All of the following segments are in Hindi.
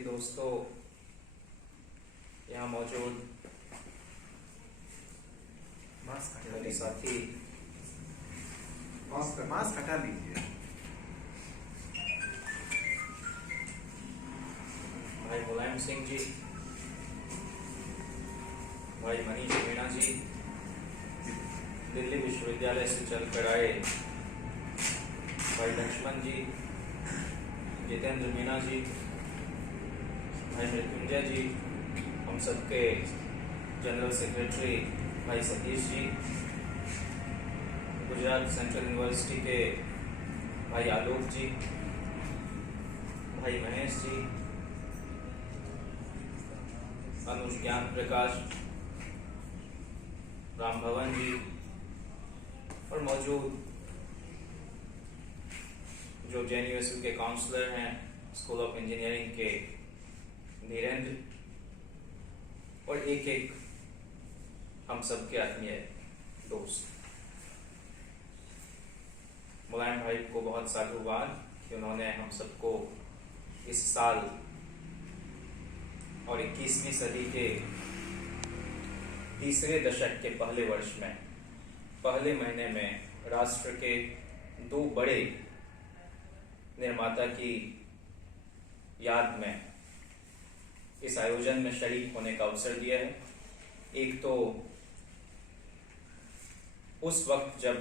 के दोस्तों, यहाँ मौजूद मेरे साथी मास्क हटा लीजिए। भाई मुलायम सिंह जी, भाई मनीष मीणा जी, दिल्ली विश्वविद्यालय से चलकर आए भाई लक्ष्मण जी, जितेंद्र मीणा जी, भाई मृत्युंजय जी, हम सबके जनरल सेक्रेटरी भाई सतीश जी, गुजरात सेंट्रल यूनिवर्सिटी के भाई आलोक जी, भाई महेश जी, अनुज ज्ञान प्रकाश, राम भवन जी और मौजूद जो JNUSU के काउंसलर हैं, स्कूल ऑफ इंजीनियरिंग के धीरेन्द्र और एक एक हम सबके आत्मीय दोस्त। मुलायम भाई को बहुत साधुवाद कि उन्होंने हम सबको इस साल और 21वीं सदी के तीसरे दशक के पहले वर्ष में पहले महीने में राष्ट्र के दो बड़े निर्माता की याद में इस आयोजन में शरीक होने का अवसर दिया है। एक तो उस वक्त जब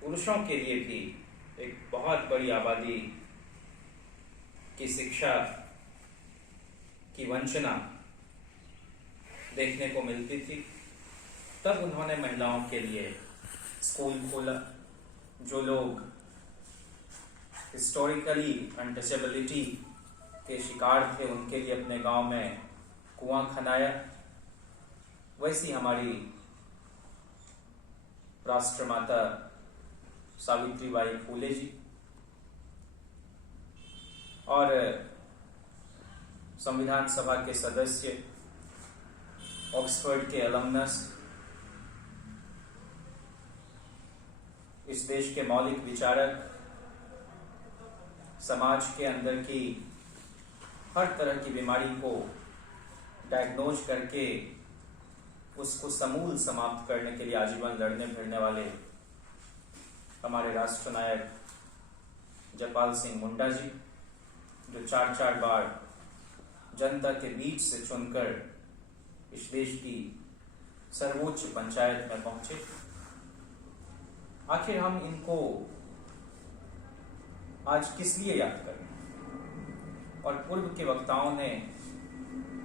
पुरुषों के लिए भी एक बहुत बड़ी आबादी की शिक्षा की वंचना देखने को मिलती थी, तब उन्होंने महिलाओं के लिए स्कूल खोला। जो लोग हिस्टोरिकली अनटचेबिलिटी के शिकार थे, उनके लिए अपने गांव में कुआं खनाया। वैसी हमारी राष्ट्रमाता सावित्रीबाई फूले जी और संविधान सभा के सदस्य, ऑक्सफोर्ड के अलमनस, इस देश के मौलिक विचारक, समाज के अंदर की हर तरह की बीमारी को डायग्नोज करके उसको समूल समाप्त करने के लिए आजीवन लड़ने भिड़ने वाले हमारे राष्ट्र नायक जयपाल सिंह मुंडा जी, जो 4-4 बार जनता के बीच से चुनकर इस देश की सर्वोच्च पंचायत में पहुंचे। आखिर हम इनको आज किस लिए याद करें? और पूर्व के वक्ताओं ने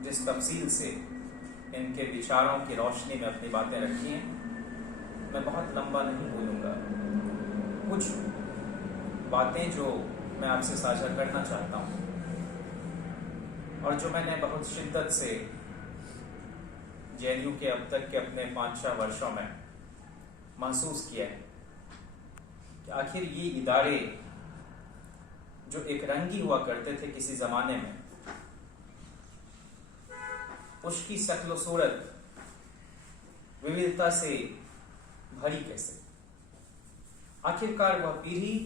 जिस तफसील से इनके विचारों की रोशनी में अपनी बातें रखी हैं, मैं बहुत लंबा नहीं बोलूंगा। कुछ बातें जो मैं आपसे साझा करना चाहता हूं और जो मैंने बहुत शिद्दत से JNU के अब तक के अपने 5-6 वर्षों में महसूस किया है कि आखिर ये इदारे जो एक रंगी हुआ करते थे किसी जमाने में, उसकी शक्ल सूरत विविधता से भरी कैसे? आखिरकार वह पीढ़ी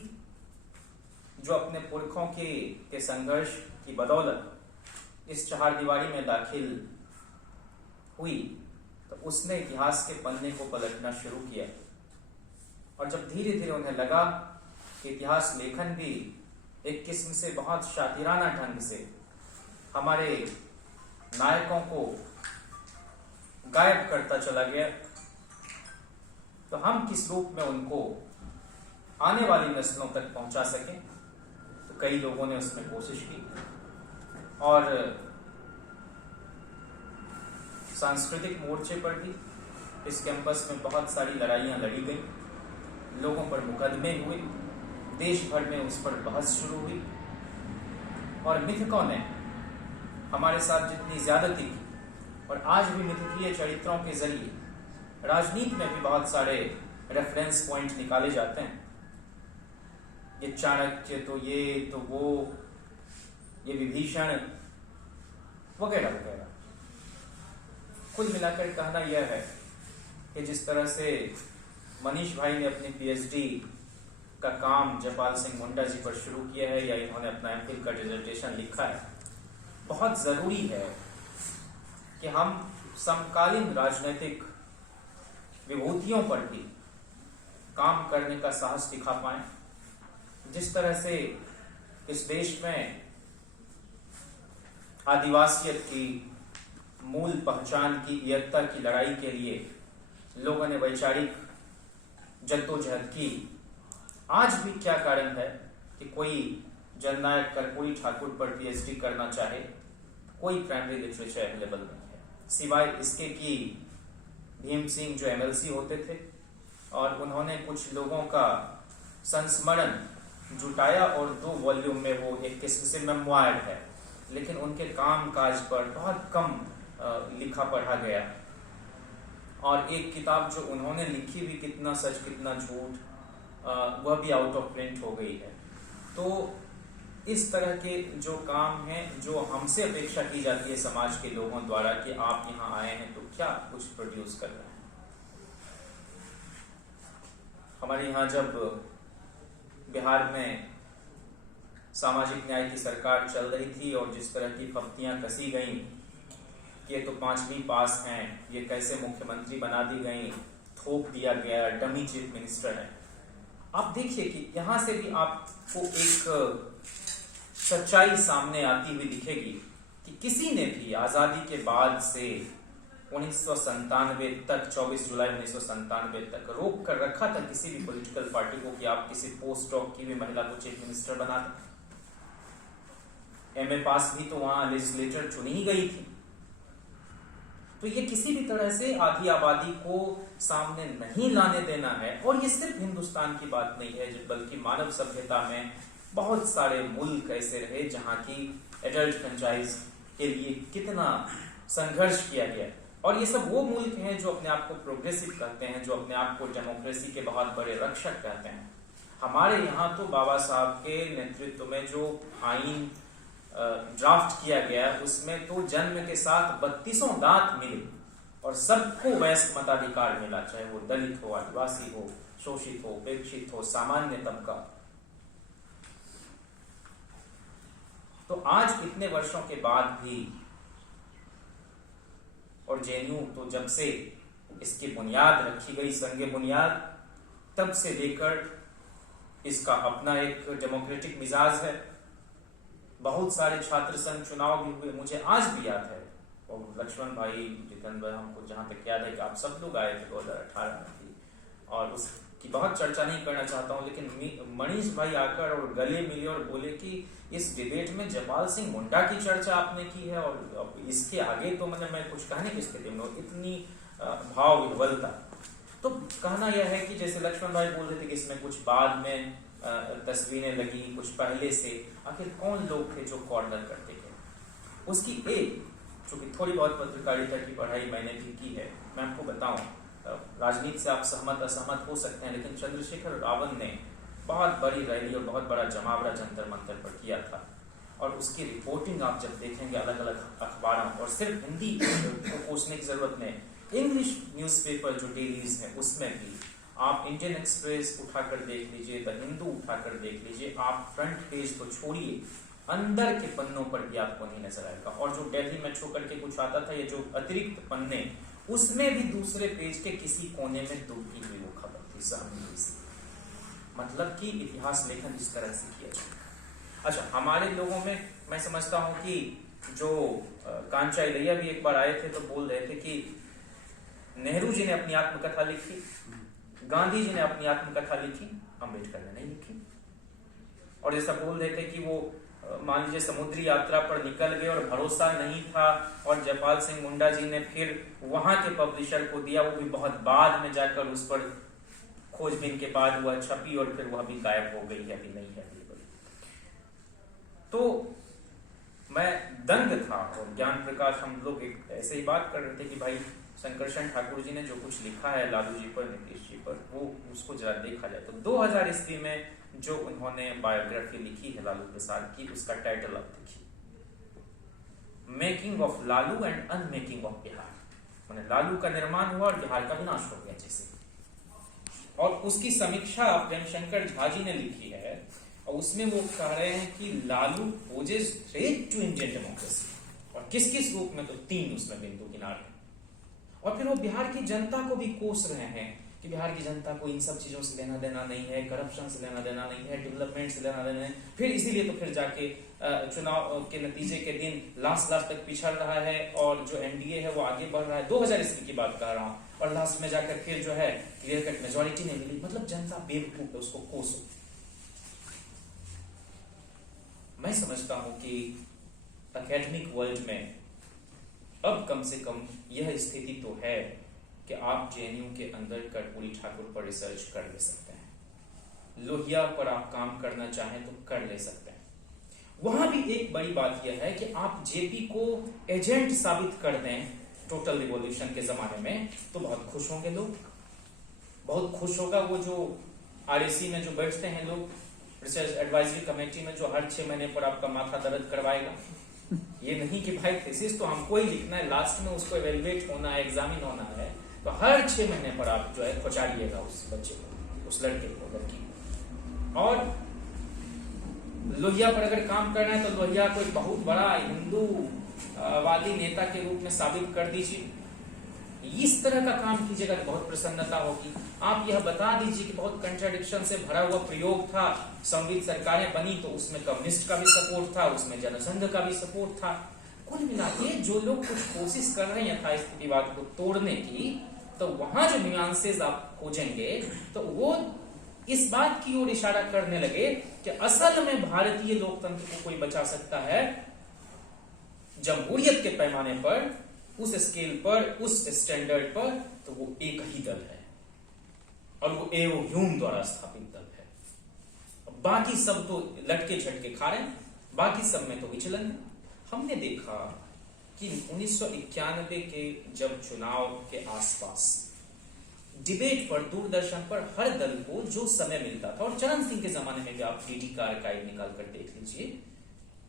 जो अपने पुरखों के संघर्ष की बदौलत इस चहारदीवारी में दाखिल हुई, तो उसने इतिहास के पन्ने को पलटना शुरू किया। और जब धीरे धीरे उन्हें लगा कि इतिहास लेखन भी एक किस्म से बहुत शातिराना ढंग से हमारे नायकों को गायब करता चला गया, तो हम किस रूप में उनको आने वाली नस्लों तक पहुंचा सकें। तो कई लोगों ने उसमें कोशिश की और सांस्कृतिक मोर्चे पर भी इस कैंपस में बहुत सारी लड़ाइयां लड़ी गई, लोगों पर मुकदमे हुए, देश भर में उस पर बहस शुरू हुई और मिथकों ने हमारे साथ जितनी ज्यादती की, और आज भी मिथकीय चरित्रों के जरिए राजनीति में भी बहुत सारे रेफरेंस पॉइंट निकाले जाते हैं। ये चाणक्य, तो ये, तो वो, ये विभीषण वगैरह वगैरह। कुल मिलाकर कहना यह है कि जिस तरह से मनीष भाई ने अपनी PhD का काम जयपाल सिंह मुंडा जी पर शुरू किया है, या इन्होंने अपना MPhil का डिसर्टेशन लिखा है, बहुत जरूरी है कि हम समकालीन राजनीतिक विभूतियों पर भी काम करने का साहस दिखा पाए। जिस तरह से इस देश में आदिवासियत की मूल पहचान की एकता की लड़ाई के लिए लोगों ने वैचारिक जद्दोजहद की, आज भी क्या कारण है कि कोई जननायक कर्पूरी ठाकुर पर पीएचडी करना चाहे, कोई प्राइमरी लिटरेचर अवेलेबल नहीं है, सिवाय इसके कि भीम सिंह जो एमएलसी होते थे और उन्होंने कुछ लोगों का संस्मरण जुटाया और 2 वॉल्यूम में वो एक किस्म से मेमोयर है, लेकिन उनके काम काज पर बहुत कम लिखा पढ़ा गया। और एक किताब जो उन्होंने लिखी भी, कितना सच कितना झूठ, वह भी आउट ऑफ प्रिंट हो गई है। तो इस तरह के जो काम हैं, जो हमसे अपेक्षा की जाती है समाज के लोगों द्वारा कि आप यहाँ आए हैं तो क्या कुछ प्रोड्यूस कर रहे हैं। हमारे यहाँ जब बिहार में सामाजिक न्याय की सरकार चल रही थी और जिस तरह की फप्तियां कसी गईं, ये तो 5वीं पास हैं, ये कैसे मुख्यमंत्री बना दी गई, थोप दिया गया, डमी चीफ मिनिस्टर है। आप देखिए कि यहां से भी आपको एक सच्चाई सामने आती हुई दिखेगी कि किसी ने भी आजादी के बाद से 1997 तक, 24 जुलाई 1997 तक रोक कर रखा था किसी भी पॉलिटिकल पार्टी को कि आप किसी पोस्ट डॉक की भी महिला को चीफ मिनिस्टर बना दें। एमए पास भी तो वहां लेजिस्लेचर चुनी ही गई थी। तो ये किसी भी तरह से आधी आबादी को सामने नहीं लाने देना है। और ये सिर्फ हिंदुस्तान की बात नहीं है, बल्कि मानव सभ्यता में बहुत सारे मुल्क ऐसे रहे जहां की एडल्ट फ्रेंचाइज के लिए कितना संघर्ष किया गया। और ये सब वो मुल्क हैं जो अपने आप को प्रोग्रेसिव कहते हैं, जो अपने आप को डेमोक्रेसी के बहुत बड़े रक्षक कहते हैं। हमारे यहाँ तो बाबा साहब के नेतृत्व में जो आईन ड्राफ्ट किया गया उसमें तो जन्म के साथ 32 दांत मिले और सबको वयस्क मताधिकार मिला, चाहे वो दलित हो, आदिवासी हो, शोषित हो, उपेक्षित हो, सामान्य तबका। तो आज इतने वर्षों के बाद भी, और जेएनयू तो जब से इसकी बुनियाद रखी गई, संगे बुनियाद, तब से लेकर इसका अपना एक डेमोक्रेटिक मिजाज है। बहुत सारे छात्र संघ चुनाव भी हुए, मुझे आज भी याद है। और लक्ष्मण भाई, जितेंद्र, हमको जहां तक याद है कि आप सब लोग आए थे 2018 में भी, और उसकी बहुत चर्चा नहीं करना चाहता हूं, लेकिन मनीष भाई आकर और गले मिले और बोले कि इस डिबेट में जयपाल सिंह मुंडा की चर्चा आपने की है और इसके आगे तो मतलब मैं कुछ कहने की स्थिति में, इतनी भाव विह्वलता। तो कहना यह है कि जैसे लक्ष्मण भाई बोल रहे थे कि इसमें कुछ बाद में तस्वीरें लगी, कुछ पहले से, आखिर कौन लोग थे जो कॉर्नर करते थे। उसकी एक, चूंकि थोड़ी बहुत पत्रकारिता की पढ़ाई मैंने भी की है, मैं आपको बताऊं, राजनीति से आप सहमत असहमत हो सकते हैं, लेकिन चंद्रशेखर रावण ने बहुत बड़ी रैली और बहुत बड़ा जमावड़ा जंतर मंतर पर किया था। और उसकी रिपोर्टिंग आप जब देखेंगे अलग अलग अखबारों, और सिर्फ हिंदी को पूछने की जरूरत नहीं, इंग्लिश न्यूज़पेपर जो डेलीज है उसमें भी आप इंडियन एक्सप्रेस उठाकर देख लीजिए, द हिंदू उठाकर देख लीजिए, आप फ्रंट पेज तो छोड़िए, अंदर के पन्नों पर भी आपको नहीं नजर आएगा। और जो दिल्ली में छू करके कुछ आता था, ये जो अतिरिक्त पन्ने, उसमें भी दूसरे पेज के किसी कोने में डूबी हुई वो खबर थी, सामने से। मतलब कि इतिहास लेखन इस तरह से किया जाए। अच्छा, हमारे लोगों में मैं समझता हूं कि जो कांचा इलैया भी एक बार आए थे तो बोल रहे थे कि नेहरू जी ने अपनी आत्मकथा लिखी, गांधी जी ने अपनी आत्मकथा लिखी, अंबेडकर ने नहीं लिखी। और ऐसा बोल रहे थे कि वो मान लीजिए समुद्री यात्रा पर निकल गए और भरोसा नहीं था, और जयपाल सिंह मुंडा जी ने फिर वहां के पब्लिशर को दिया, वो भी बहुत बाद में जाकर उस पर खोजबीन के बाद वह छपी और फिर वह भी गायब हो गई है, अभी नहीं है अवेलेबल। तो मैं दंग था। और ज्ञान प्रकाश, हम लोग एक ऐसे ही बात कर रहे थे कि भाई शंकरशन ठाकुर जी ने जो कुछ लिखा है लालू जी पर, नीतीश जी पर, वो उसको जरा देखा जाए तो 2000 ईस्वी में जो उन्होंने बायोग्राफी लिखी है लालू प्रसाद की, उसका टाइटल आप देखिए, making of Lalu and unmaking of Bihar. माने लालू का निर्माण हुआ और बिहार का विनाश हो गया जैसे। और उसकी समीक्षा प्रेमशंकर झा जी ने लिखी है, और उसमें वो कह रहे हैं कि Lalu poses threat to Indian democracy. और किस किस रूप में, तो 3 उसमें बिंदु किनारे। और फिर वो बिहार की जनता को भी कोस रहे हैं कि बिहार की जनता को इन सब चीजों से लेना देना नहीं है, करप्शन से लेना देना नहीं है, डेवलपमेंट से लेना देना है। फिर इसीलिए तो फिर जाके चुनाव के नतीजे के दिन लास्ट तक पिछड़ रहा है और जो एनडीए है वो आगे बढ़ रहा है। 2000 ईस्वी की बात कर रहा हूं, और लास्ट में जाकर फिर जो है क्लियर कट मेजोरिटी नहीं मिली। मतलब जनता बेवकूफ है, उसको कोसो। मैं समझता हूं कि एकेडमिक वर्ल्ड में अब कम से कम यह स्थिति तो है कि आप जेएनयू के अंदर कर्पूरी ठाकुर पर रिसर्च कर ले सकते हैं, लोहिया पर आप काम करना चाहें तो कर ले सकते हैं। वहां भी एक बड़ी बात यह है कि आप जेपी को एजेंट साबित कर दें टोटल रिवॉल्यूशन के जमाने में, तो बहुत खुश होंगे लोग, बहुत खुश होगा वो जो आरएसी में जो बैठते हैं लोग, रिसर्च एडवाइजरी कमेटी में, जो हर 6 महीने पर आपका माथा दर्द करवाएगा। ये नहीं कि भाई थीसिस तो हमको ही लिखना है, लास्ट में उसको एवेलुएट होना है, एग्जामिन होना है, तो हर 6 महीने पर आप जो है खोचाड़िएगा उस बच्चे को, उस लड़के को, लड़की को। और लोहिया पर अगर काम करना है तो लोहिया को एक बहुत बड़ा हिंदूवादी नेता के रूप में साबित कर दीजिए। इस तरह का काम कीजिएगा तो बहुत प्रसन्नता होगी। आप यह बता दीजिए कि बहुत कंट्राडिक्शन से भरा हुआ प्रयोग था, संविध सरकारें बनी तो उसमें कम्युनिस्ट का भी सपोर्ट था, उसमें जनसंघ का भी सपोर्ट था। कुल मिला के जो लोग कुछ कोशिश कर रहे हैं यथास्थितिवाद को तोड़ने की, तो वहां जो न्यूआंसेस आप खोजेंगे तो वो इस बात की ओर इशारा करने लगे कि असल में भारतीय लोकतंत्र को कोई बचा सकता है जमहूरियत के पैमाने पर, उस स्केल पर, उस स्टैंडर्ड पर, तो वो एक ही दल है और वो एओ ह्यूम द्वारा स्थापित दल है। बाकी सब तो लटके झटके खा रहे हैं, बाकी सब में तो विचलन है। हमने देखा कि 1991 के जब चुनाव के आसपास डिबेट पर दूरदर्शन पर हर दल को जो समय मिलता था, और चरण सिंह के जमाने में भी आप डीडी का आर्काइव निकाल कर देख लीजिए,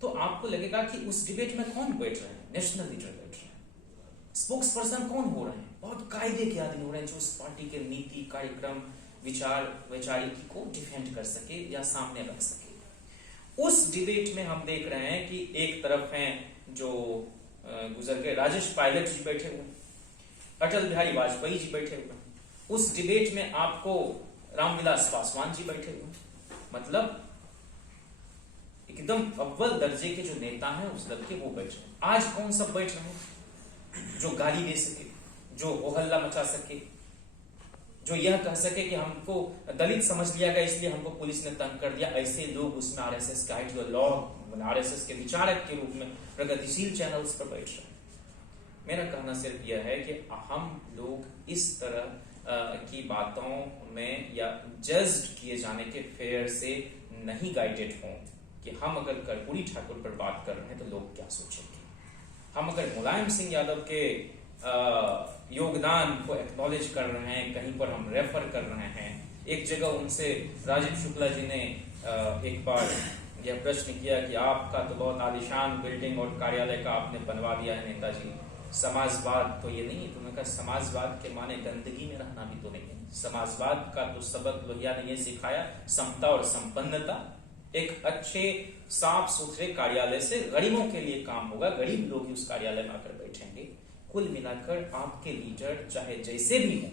तो आपको लगेगा कि उस डिबेट में कौन बैठ रहे हैं, नेशनल लीडर बैठ रहे हैं, स्पोक्स पर्सन कौन हो रहे हैं, बहुत कायदे के आदमी हो रहे हैं जो उस पार्टी के नीति, कार्यक्रम, विचार वैचारिक को डिफेंड कर सके या सामने रख सके। उस डिबेट में हम देख रहे हैं कि एक तरफ हैं जो गुजर गए राजेश पायलट जी बैठे हुए, अटल बिहारी वाजपेयी जी बैठे हुए, उस डिबेट में आपको रामविलास पासवान जी बैठे हुए। मतलब एकदम अव्वल दर्जे के जो नेता हैं उस दल के वो बैठ रहे हैं। आज कौन सब बैठ रहे हैं जो गाली दे सके, जो होहल्ला मचा सके, जो यह कह सके कि हमको दलित समझ लिया गया इसलिए हमको पुलिस ने तंग कर दिया। ऐसे लोग उसमें आरएसएस का लॉ, आरएसएस के विचारक के रूप में प्रगतिशील चैनल्स पर बैठ रहे हैं। मेरा कहना सिर्फ यह है कि हम लोग इस तरह की बातों में या जज्ड किए जाने के फेयर से नहीं गाइडेड हों कि हम अगर कर्पूरी ठाकुर पर बात कर रहे हैं तो लोग क्या सोचेंगे। हम अगर मुलायम सिंह यादव के योगदान को एक्नॉलेज कर रहे हैं, कहीं पर हम रेफर कर रहे हैं। एक जगह उनसे राजीव शुक्ला जी ने एक बार यह प्रश्न किया कि आपका तो बहुत आलीशान बिल्डिंग और कार्यालय का आपने बनवा दिया है नेताजी, समाजवाद तो ये नहीं है। तो उन्होंने कहा समाजवाद के माने गंदगी में रहना भी तो नहीं है। समाजवाद का तो सबक लोहिया ने ये सिखाया, समता और संपन्नता। एक अच्छे साफ सुथरे कार्यालय से गरीबों के लिए काम होगा, गरीब लोग ही उस कार्यालय में आकर बैठेंगे। कुल मिलाकर आपके लीडर चाहे जैसे भी हों,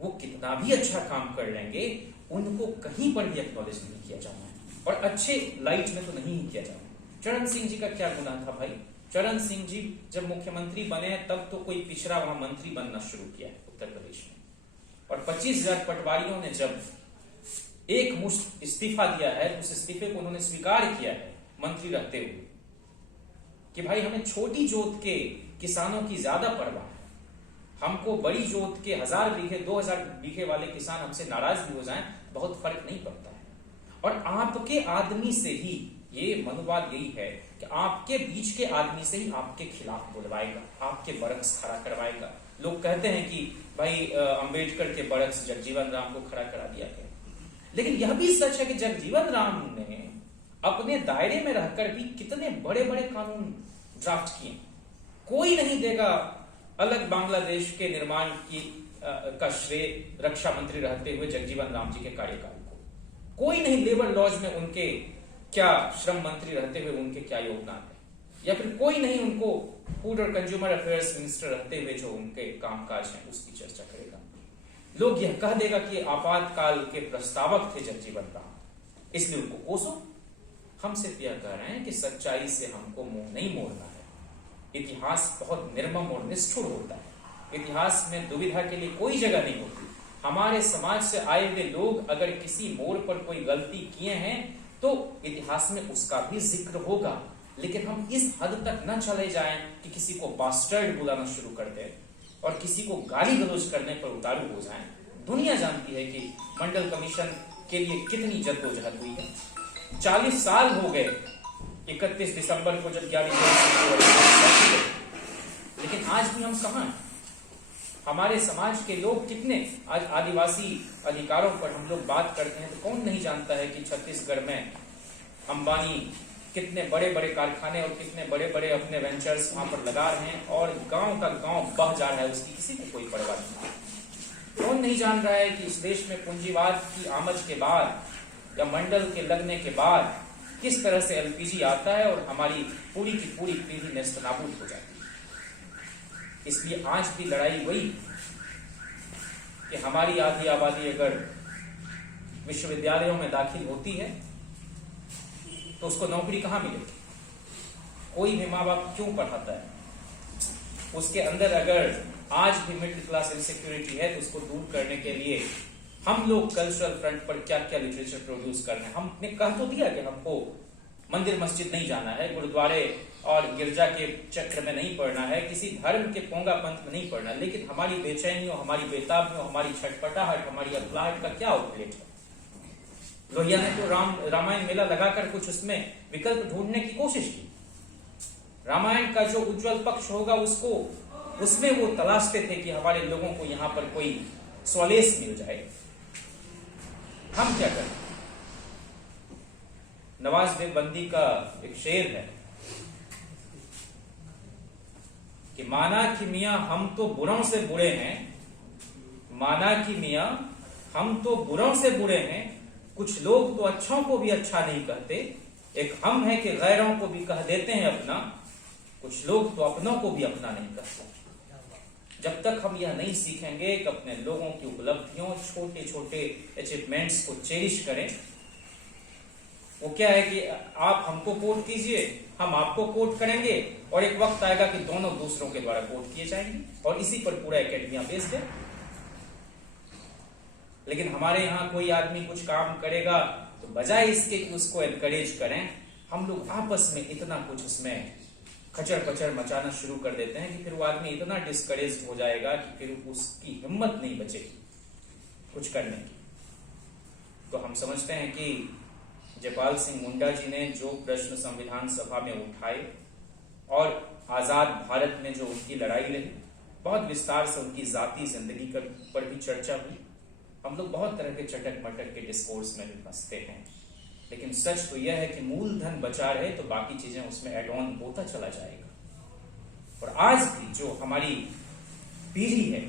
वो कितना भी अच्छा काम कर लेंगे, उनको कहीं पर भी एक्नॉलेज नहीं किया जाना है और अच्छे लाइट में तो नहीं किया जाना। चरण सिंह जी का क्या गुनाह था भाई? चरण सिंह जी जब मुख्यमंत्री बने तब तो कोई पिछड़ा वहां मंत्री बनना शुरू किया है उत्तर प्रदेश में, और 25,000 पटवारियों ने जब एक मुश्त इस्तीफा दिया है, उस इस्तीफे को उन्होंने स्वीकार किया है मंत्री रहते हुए कि भाई हमें छोटी जोत के किसानों की ज्यादा परवाह है, हमको बड़ी जोत के 1000 बीघे 2000 बीघे वाले किसान हमसे नाराज भी हो जाएं बहुत फर्क नहीं पड़ता है। और आपके आदमी से ही, ये मनोवाद यही है कि आपके बीच के आदमी से ही आपके खिलाफ बोलवाएगा, आपके बरक्स खड़ा करवाएगा। लोग कहते हैं कि भाई अंबेडकर के बरक्स जगजीवन राम को खड़ा करा दिया गया, लेकिन यह भी सच है कि जगजीवन राम ने अपने दायरे में रहकर भी कितने बड़े बड़े कानून ड्राफ्ट किए। कोई नहीं देगा अलग बांग्लादेश के निर्माण की का श्रेय रक्षा मंत्री रहते हुए जगजीवन राम जी के कार्यकाल को। कोई नहीं लेबर लॉज में उनके क्या, श्रम मंत्री रहते हुए उनके क्या योगदान है। या फिर कोई नहीं उनको फूड और कंज्यूमर अफेयर्स मिनिस्टर रहते हुए जो उनके कामकाज हैं उसकी चर्चा करेगा। लोग यह कह देगा कि आपातकाल के प्रस्तावक थे जगजीवन राम, इसलिए उनको कोसो। हम सिर्फ यह कह रहे हैं कि सच्चाई से हमको मुंह नहीं मोड़ना है। इतिहास बहुत निर्मम और निष्ठुर होता है। इतिहास में दुविधा के लिए कोई जगह नहीं होती। हमारे समाज से आए हुए लोग अगर किसी मोड़ पर कोई गलती किए हैं तो इतिहास में उसका भी जिक्र होगा, लेकिन हम इस हद तक न चले जाएं कि किसी को बास्टर्ड बुलाना शुरू कर दें और किसी को गाली गलौज करने पर उतारू हो जाएं। दुनिया जानती है कि मंडल कमीशन के लिए कितनी जद्दोजहद हुई है। 40 साल हो गए 31 दिसंबर को जब 11 लेकिन आज भी हम कहां हैं? हमारे समाज के लोग कितने, आज आदिवासी अधिकारों पर हम लोग बात करते हैं तो कौन नहीं जानता है कि छत्तीसगढ़ में अंबानी कितने बड़े बड़े कारखाने और कितने बड़े बड़े अपने वेंचर्स वहां पर लगा रहे हैं और गांव का गांव बह जा रहा है, उसकी किसी को कोई परवाह नहीं। कौन नहीं जान रहा है कि इस देश में पूंजीवाद की आमद के बाद या मंडल के लगने के बाद किस तरह से एलपीजी आता है और हमारी पूरी की पूरी पीढ़ी नेस्तनाबूद हो जाती है। इसलिए आज भी लड़ाई वही कि हमारी आधी आबादी अगर विश्वविद्यालयों में दाखिल होती है तो उसको नौकरी कहां मिलेगी? कोई भी माँ बाप क्यों पढ़ाता है? उसके अंदर अगर आज भी मिडिल क्लास इनसिक्योरिटी है तो उसको दूर करने के लिए हम लोग कल्चरल फ्रंट पर क्या क्या लिटरेचर प्रोड्यूस कर रहे हैं। हमने कह तो दिया कि हमको मंदिर मस्जिद नहीं जाना है, गुरुद्वारे और गिरजा के चक्र में नहीं पढ़ना है, किसी धर्म के पोंगा पंथ में नहीं पढ़ना, लेकिन हमारी बेचैनियों, हमारी बेताबियों, हमारी छटपटाहट, हमारी अखलाहट का क्या आउटलेट है? लोहिया ने तो रामायण मेला लगाकर कुछ उसमें विकल्प ढूंढने की कोशिश की। रामायण का जो उज्जवल पक्ष होगा उसको उसमें वो तलाशते थे कि हमारे लोगों को यहां पर कोई स्वलेस मिल जाए। हम क्या करें? नवाज देवबंदी का एक शेर है कि माना कि मियां हम तो बुरों से बुरे हैं, माना कि मियां हम तो बुरों से बुरे हैं, कुछ लोग तो अच्छों को भी अच्छा नहीं कहते, एक हम है कि गैरों को भी कह देते हैं अपना, कुछ लोग तो अपनों को भी अपना नहीं कहते। जब तक हम यह नहीं सीखेंगे कि अपने लोगों की उपलब्धियों, छोटे छोटे अचीवमेंट्स को चेरिश करें, वो क्या है कि आप हमको कोट कीजिए, हम आपको कोट करेंगे और एक वक्त आएगा कि दोनों दूसरों के द्वारा कोट किए जाएंगे और इसी पर पूरा एकेडमिया बेस्ड है। लेकिन हमारे यहाँ कोई आदमी कुछ काम करेगा तो बजाय इसके कि उसको एनकरेज करें, हम लोग आपस में इतना कुछ उसमें खचर पचर मचाना शुरू कर देते हैं कि फिर वो आदमी इतना डिस्करेज्ड हो जाएगा कि फिर उसकी हिम्मत नहीं बचेगी कुछ करने की। तो हम समझते हैं कि जयपाल सिंह मुंडा जी ने जो प्रश्न संविधान सभा में उठाए और आजाद भारत में जो उनकी लड़ाई रही, बहुत विस्तार से उनकी जाती जिंदगी पर भी चर्चा हुई। हम लोग बहुत तरह के चटक मटक के डिस्कोर्स में भी फंसते हैं, लेकिन सच तो यह है कि मूलधन बचा रहे तो बाकी चीजें उसमें एड ऑन होता चला जाएगा। और आज भी जो हमारी पीढ़ी है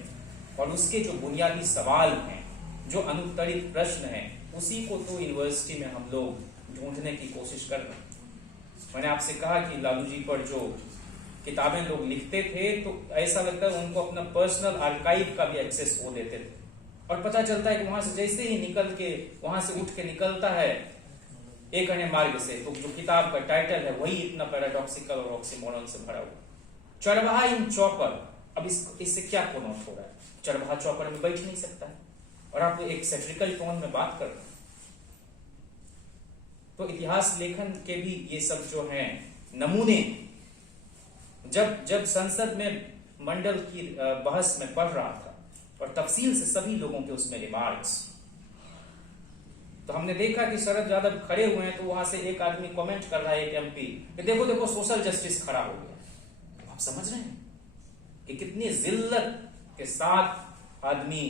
और उसके जो बुनियादी सवाल हैं, जो अनुत्तरित प्रश्न हैं, उसी को तो यूनिवर्सिटी में हम लोग ढूंढने की कोशिश कर रहे हैं। मैंने आपसे कहा कि लालू जी पर जो किताबें लोग लिखते थे तो ऐसा लगता है उनको अपना पर्सनल आर्काइव का भी एक्सेस हो देते थे और पता चलता है कि वहां से जैसे ही निकल के वहां से उठ के निकलता है एक अन्य मार्ग से, तो जो किताब का टाइटल है वही इतना पैराडॉक्सिकल और ऑक्सीमोरन से भरा हुआ, चरवाहा इन चौपर। अब इससे क्या कोनोट हो रहा है? चरवाहा चौपर में बैठ नहीं सकता है और आप एक सैटिरिकल टोन में बात कर रहे हैं। तो इतिहास लेखन के भी ये सब जो हैं नमूने, जब संसद में मंडल की बहस में पढ़ रहा था और तफसील से सभी लोगों के उसमें रिमार्क्स, तो हमने देखा कि शरद यादव खड़े हुए हैं तो वहां से एक आदमी कमेंट कर रहा है, एक एमपी, कि देखो देखो सोशल जस्टिस खड़ा हो गया। तो आप समझ रहे हैं कि कितनी जिल्लत के साथ आदमी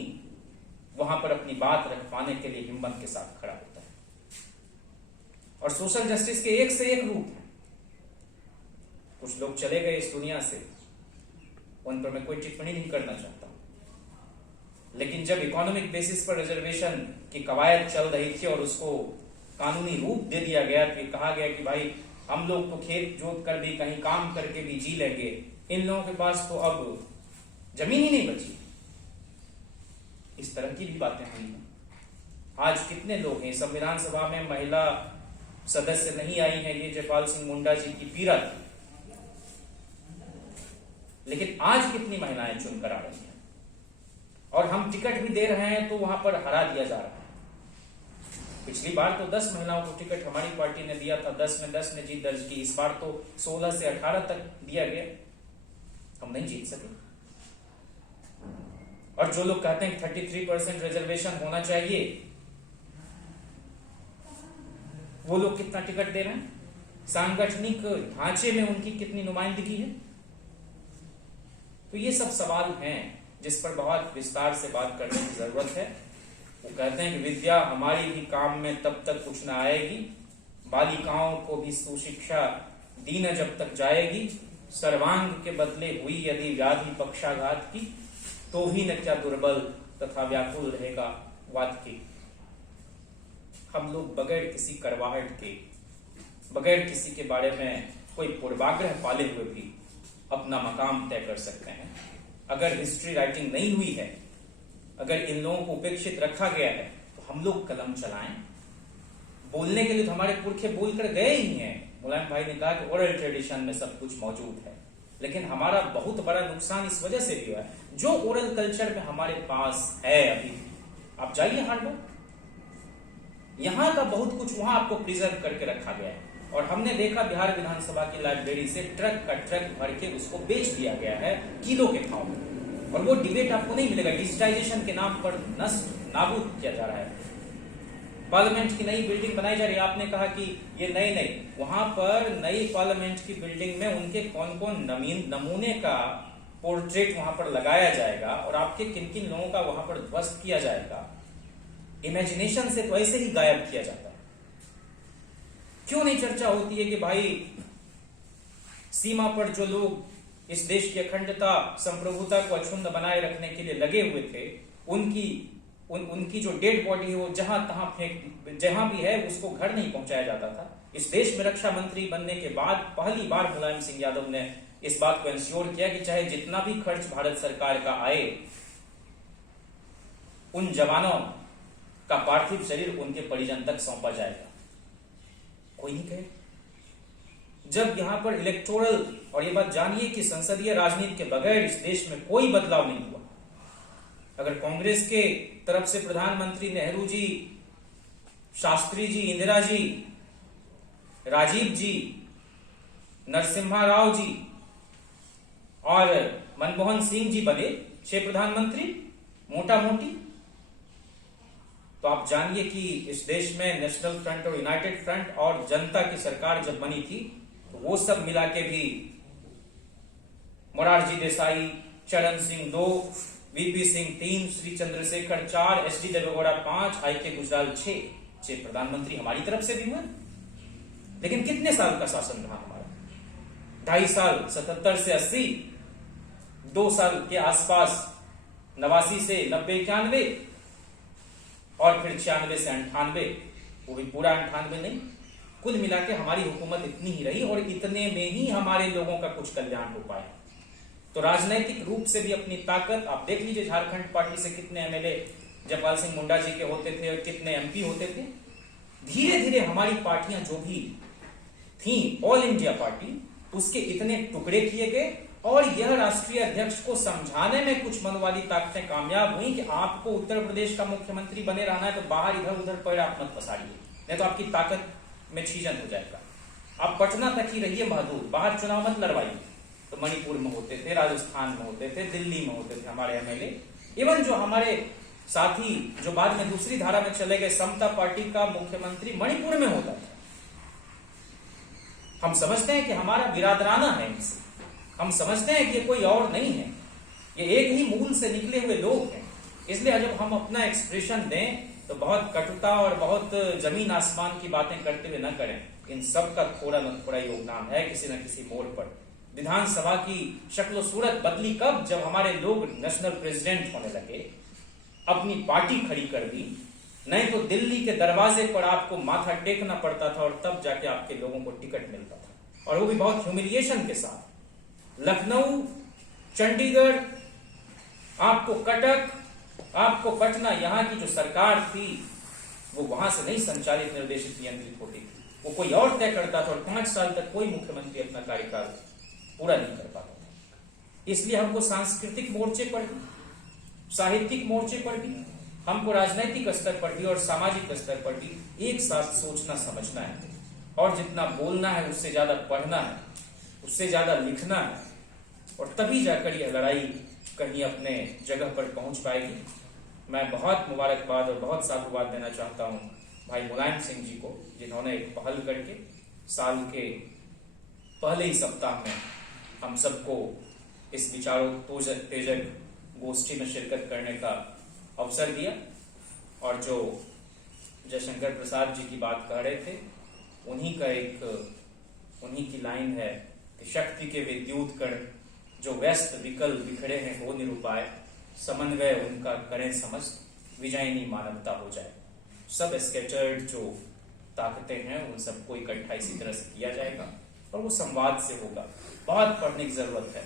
वहां पर अपनी बात रख पाने के लिए हिम्मत के साथ खड़ा होता है। और सोशल जस्टिस के एक से एक रूप हैं। कुछ लोग चले गए इस दुनिया से, उन पर मैं कोई टिप्पणी नहीं करना चाहता, लेकिन जब इकोनॉमिक बेसिस पर रिजर्वेशन की कवायद चल रही थी और उसको कानूनी रूप दे दिया गया, तो कहा गया कि भाई हम लोग तो खेत जोत कर भी, कहीं काम करके भी जी लेंगे, इन लोगों के पास तो अब जमीन ही नहीं बची। इस तरह की भी बातें हुई हैं। आज कितने लोग हैं, संविधान सभा में महिला सदस्य नहीं आई है, ये जयपाल सिंह मुंडा जी की पीड़ा थी, लेकिन आज कितनी महिलाएं चुनकर आ रही हैं, और हम टिकट भी दे रहे हैं तो वहां पर हरा दिया जा रहा है। पिछली बार तो 10 महिलाओं को टिकट हमारी पार्टी ने दिया था, 10 में 10 ने जीत दर्ज की। इस बार तो 16 से 18 तक दिया गया, हम नहीं जीत सके। और जो लोग कहते हैं 33% रिजर्वेशन होना चाहिए, वो लोग कितना टिकट दे रहे हैं? सांगठनिक ढांचे में उनकी कितनी नुमाइंदगी है? तो ये सब सवाल हैं जिस पर बहुत विस्तार से बात करने की जरूरत है। वो कहते हैं कि विद्या हमारी भी काम में तब तक कुछ न आएगी, बालिकाओं को भी सुशिक्षा दी न जब तक जाएगी, सर्वांग के बदले हुई यदि व्याधि पक्षाघात की, तो ही न क्या दुर्बल तथा व्याकुल रहेगा वात की। हम लोग बगैर किसी करवाहट के, बगैर किसी के बारे में कोई पूर्वाग्रह पाले हुए भी अपना मकाम तय कर सकते हैं। अगर हिस्ट्री राइटिंग नहीं हुई है, अगर इन लोगों को उपेक्षित रखा गया है, तो हम लोग कलम चलाएं। बोलने के लिए तो हमारे पुरखे बोलकर गए ही हैं। मुलायम भाई ने कहा कि ओरल ट्रेडिशन में सब कुछ मौजूद है, लेकिन हमारा बहुत बड़ा नुकसान इस वजह से भी हुआ है जो ओरल कल्चर में हमारे पास है। अभी आप जाइए हार्डवेयर, यहां का बहुत कुछ वहां आपको प्रिजर्व करके रखा गया है, और हमने देखा बिहार विधानसभा की लाइब्रेरी से ट्रक का ट्रक भर के उसको बेच दिया गया है किलो के भाव में, और वो डिबेट आपको नहीं मिलेगा। डिजिटाइजेशन के नाम पर नष्ट नाबूद किया जा रहा है। पार्लियामेंट की नई बिल्डिंग बनाई जा रही है, आपने कहा कि ये नई वहां पर नई पार्लियामेंट की बिल्डिंग में उनके कौन कौन नमूने का पोर्ट्रेट वहां पर लगाया जाएगा, और आपके किन किन लोगों का वहां पर ध्वस्त किया जाएगा। इमेजिनेशन से तो ऐसे ही गायब किया जाता है। क्यों नहीं चर्चा होती है कि भाई सीमा पर जो लोग इस देश की अखंडता संप्रभुता को अक्षुण्ण बनाए रखने के लिए लगे हुए थे, उनकी जो डेड बॉडी है वो जहां तहां जहां भी है उसको घर नहीं पहुंचाया जाता था। इस देश में रक्षा मंत्री बनने के बाद पहली बार मुलायम सिंह यादव ने इस बात को इंश्योर किया कि चाहे जितना भी खर्च भारत सरकार का आए, उन जवानों का पार्थिव शरीर उनके परिजन तक सौंपा जाएगा। कोई नहीं कहे। जब यहां पर इलेक्टोरल, और ये बात जानिए कि संसदीय राजनीति के बगैर इस देश में कोई बदलाव नहीं हुआ। अगर कांग्रेस के तरफ से प्रधानमंत्री नेहरू जी, शास्त्री जी, इंदिरा जी, राजीव जी, नरसिम्हा राव जी और मनमोहन सिंह जी बने 6 प्रधानमंत्री मोटा मोटी, तो आप जानिए कि इस देश में नेशनल फ्रंट और यूनाइटेड फ्रंट और जनता की सरकार जब बनी थी, तो वो सब मिला के भी मोरारजी देसाई, चरण सिंह 2, वीपी सिंह 3, श्री चंद्रशेखर 4, एसडी देवेगौड़ा 5, आई.के. गुजराल 6 प्रधानमंत्री हमारी तरफ से भी हुए। लेकिन कितने साल का शासन रहा हमारा? 2.5 साल, 77 से 80, 2 साल के आसपास 89 से 90-91, और फिर 96 से 98, वो भी पूरा 98 नहीं, कुल मिला के हमारी हुकूमत इतनी ही रही, और इतने में ही हमारे लोगों का कुछ कल्याण हो पाया। तो राजनैतिक रूप से भी अपनी ताकत आप देख लीजिए, झारखंड पार्टी से कितने एमएलए जयपाल सिंह मुंडा जी के होते थे और कितने एमपी होते थे। धीरे धीरे हमारी पार्टियां जो भी थी, ऑल इंडिया पार्टी, उसके इतने टुकड़े किए गए, और यह राष्ट्रीय अध्यक्ष को समझाने में कुछ मन वाली ताकतें कामयाब हुई कि आपको उत्तर प्रदेश का मुख्यमंत्री बने रहना है तो बाहर इधर उधर पैर आप मत पसारिए, नहीं तो आपकी ताकत में छीजन हो जाएगा। आप पटना तक ही रहिए महदूद, बाहर चुनाव मत लड़वाइए। तो मणिपुर में होते थे, राजस्थान में होते थे, दिल्ली में होते थे हमारे एमएलए। इवन जो हमारे साथी जो बाद में दूसरी धारा में चले गए, समता पार्टी का मुख्यमंत्री मणिपुर में होता था। हम समझते हैं कि हमारा बिरादराना है इनसे, हम समझते हैं कि ये कोई और नहीं है, ये एक ही मूल से निकले हुए लोग हैं। इसलिए जब हम अपना एक्सप्रेशन दें तो बहुत कटुता और बहुत जमीन आसमान की बातें करते हुए न करें। इन सब का थोड़ा न थोड़ा योगदान है किसी न किसी मोड़ पर। विधानसभा की शक्ल सूरत बदली कब? जब हमारे लोग नेशनल प्रेसिडेंट होने लगे, अपनी पार्टी खड़ी कर दी, नहीं तो दिल्ली के दरवाजे पर आपको माथा टेकना पड़ता था और तब जाके आपके लोगों को टिकट मिलता था, और वो भी बहुत ह्यूमिलिएशन के साथ। लखनऊ, चंडीगढ़, आपको कटक, आपको पटना, यहाँ की जो सरकार थी वो वहां से नहीं संचालित, निर्देशित, नियंत्रित होती थी, वो कोई और तय करता था, और 5 साल तक कोई मुख्यमंत्री अपना कार्यकाल पूरा नहीं कर पाता था। इसलिए हमको सांस्कृतिक मोर्चे पर भी, साहित्यिक मोर्चे पर भी, हमको राजनीतिक स्तर पर भी और सामाजिक स्तर पर भी एक साथ सोचना समझना है, और जितना बोलना है उससे ज्यादा पढ़ना है, उससे ज्यादा लिखना है, और तभी जाकर यह लड़ाई कहीं अपने जगह पर पहुंच पाएगी। मैं बहुत मुबारकबाद और बहुत साधुवाद देना चाहता हूं भाई मुलायम सिंह जी को, जिन्होंने एक पहल करके साल के पहले ही सप्ताह में हम सबको इस विचारोत्तेजक गोष्ठी में शिरकत करने का अवसर दिया। और जो जयशंकर प्रसाद जी की बात कह रहे थे, उन्हीं की लाइन है कि शक्ति के विद्युत कण जो व्यस्त विकल बिखरे हैं हो निरुपाय, समन्वय उनका करें समस्त, विजयनी मानवता हो जाए। सब स्कैटर्ड जो ताकतें हैं उन सबको इकट्ठा इसी तरह से किया जाएगा, और वो संवाद से होगा। बहुत पढ़ने की जरूरत है,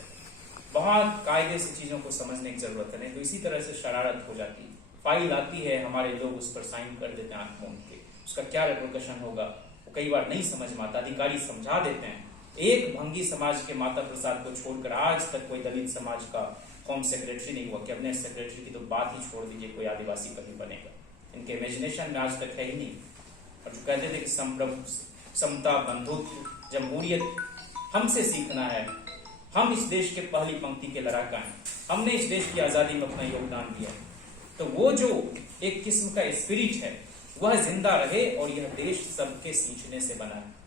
बहुत कायदे से चीजों को समझने की जरूरत है, नहीं तो इसी तरह से शरारत हो जाती है। फाइल आती है, हमारे लोग उस पर साइन कर देते हैं आंख मूंद के, उसका क्या रिप्रिकॉशन होगा वो कई बार नहीं समझ में आता, अधिकारी समझा देते हैं। एक भंगी समाज के माता प्रसाद को छोड़कर आज तक कोई दलित समाज का होम सेक्रेटरी नहीं हुआ। कैबिनेट सेक्रेटरी की तो बात ही छोड़ दीजिए, कोई आदिवासी कभी बनेगा, इनके इमेजिनेशन में आज तक है ही नहीं। और जो कहते थे कि समता, बंधुत्व, जमहूरियत हमसे सीखना है, हम इस देश के पहली पंक्ति के लड़ाका हैं, हमने इस देश की आजादी में अपना योगदान दिया, तो वो जो एक किस्म का स्पिरिट है वह जिंदा रहे, और यह देश सबके सींचने से बना है।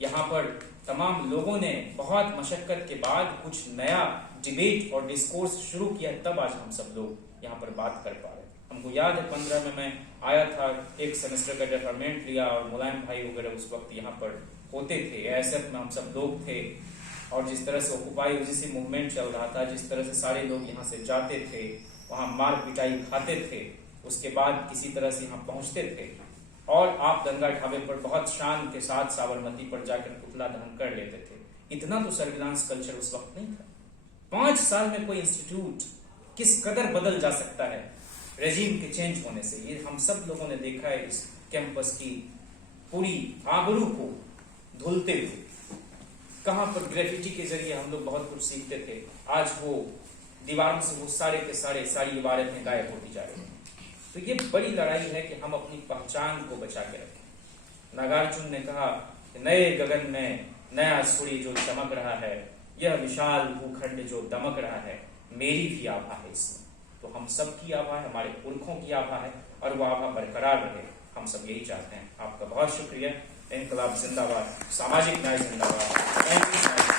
यहाँ पर तमाम लोगों ने बहुत मशक्कत के बाद कुछ नया डिबेट और डिस्कोर्स शुरू किया, तब आज हम सब लोग यहाँ पर बात कर पा रहे हैं। हमको याद है 15 में मैं आया था, एक सेमेस्टर का डेफरमेंट लिया, और मुलायम भाई वगैरह उस वक्त यहाँ पर होते थे, एएसएफ में हम सब लोग थे, और जिस तरह से ऑक्युपाई यूजीसी मूवमेंट चल रहा था, जिस तरह से सारे लोग यहाँ से जाते थे, वहां मार पिटाई खाते थे, उसके बाद किसी तरह से यहाँ पहुंचते थे, और आप गंगा ढाबे पर बहुत शान के साथ साबरमती पर जाकर पुतला दहन कर लेते थे। इतना तो सर्विलांस कल्चर उस वक्त नहीं था। 5 साल में कोई इंस्टीट्यूट किस कदर बदल जा सकता है रेजिम के चेंज होने से, ये हम सब लोगों ने देखा है। इस कैंपस की पूरी आबरू को धुलते हुए, कहां पर ग्रेफिटी के जरिए हम लोग बहुत कुछ सीखते थे, आज वो दीवारों से वो सारे के सारी इबारतें गायब होती जा रही हैं। तो ये बड़ी लड़ाई है कि हम अपनी पहचान को बचा के रखें। नागार्जुन ने कहा कि नए गगन में नया सूर्य जो चमक रहा है, यह विशाल भूखंड जो दमक रहा है, मेरी भी आभा है इसमें। तो हम सब की आभा है, हमारे पुरखों की आभा है, और वो आभा बरकरार रहे, हम सब यही चाहते हैं। आपका बहुत शुक्रिया। इनकलाब जिंदाबाद, सामाजिक न्याय जिंदाबाद।